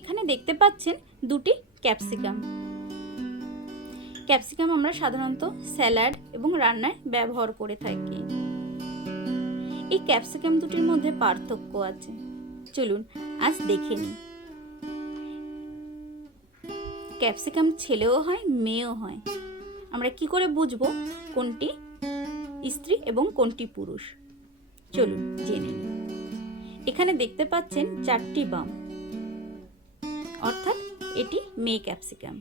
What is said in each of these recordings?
দেখতে পাচ্ছেন দুটি ক্যাপসিকাম। ক্যাপসিকাম আমরা সাধারণত স্যালাড এবং রান্নায় ব্যবহার করে থাকি। এই ক্যাপসিকাম দুটির মধ্যে পার্থক্য আছে। চলুন আজ দেখে নিই। ক্যাপসিকাম ছেলেও হয়, মেয়েও হয়। আমরা কি করে বুঝব কোনটি স্ত্রী এবং কোনটি পুরুষ? চলুন জেনে নিই। এখানে দেখতে পাচ্ছেন চারটি বাম। অর্থাৎ এটি মেয়ে ক্যাপসিকাম।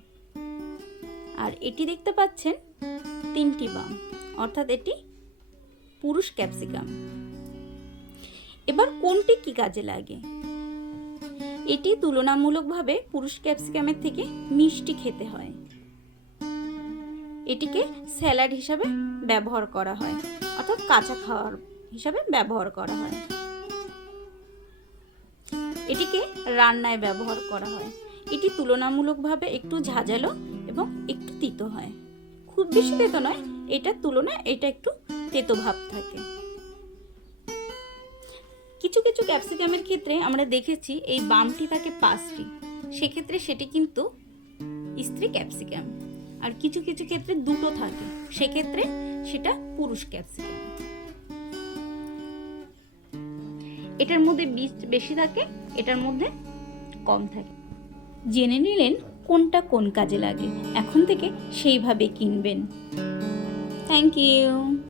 আর এটি দেখতে পাচ্ছেন তিনটি বাম, অর্থাৎ এটি পুরুষ ক্যাপসিকাম। এবার কোনটি কি কাজে লাগে? এটি তুলনামূলকভাবে পুরুষ ক্যাপসিকামের থেকে মিষ্টি খেতে হয়। এটিকে স্যালাড হিসাবে ব্যবহার করা হয়, অর্থাৎ কাঁচা খাওয়ার হিসাবে ব্যবহার করা হয়। এটিকে রান্নায় ব্যবহার করা হয়। এটি তুলনামূলকভাবে একটু ঝাঁঝালো এবং একটু তিতো হয়। খুব বেশি তেতো নয় এটার তুলনায় এটা একটু তেতো ভাব থাকে। কিছু কিছু ক্যাপসিকামের ক্ষেত্রে আমরা দেখেছি এই বামটি থাকে পাঁচটি। সেক্ষেত্রে সেটি কিন্তু স্ত্রী ক্যাপসিকাম। আর কিছু কিছু ক্ষেত্রে দুটো থাকে। সেক্ষেত্রে সেটা পুরুষ ক্যাপসিকাম। এটার মধ্যে বীজ বেশি থাকে, এটার মধ্যে কম থাকে। জেনে নিলেন কোনটা কোন কাজে লাগে। এখন থেকে সেইভাবে কিনবেন। Thank you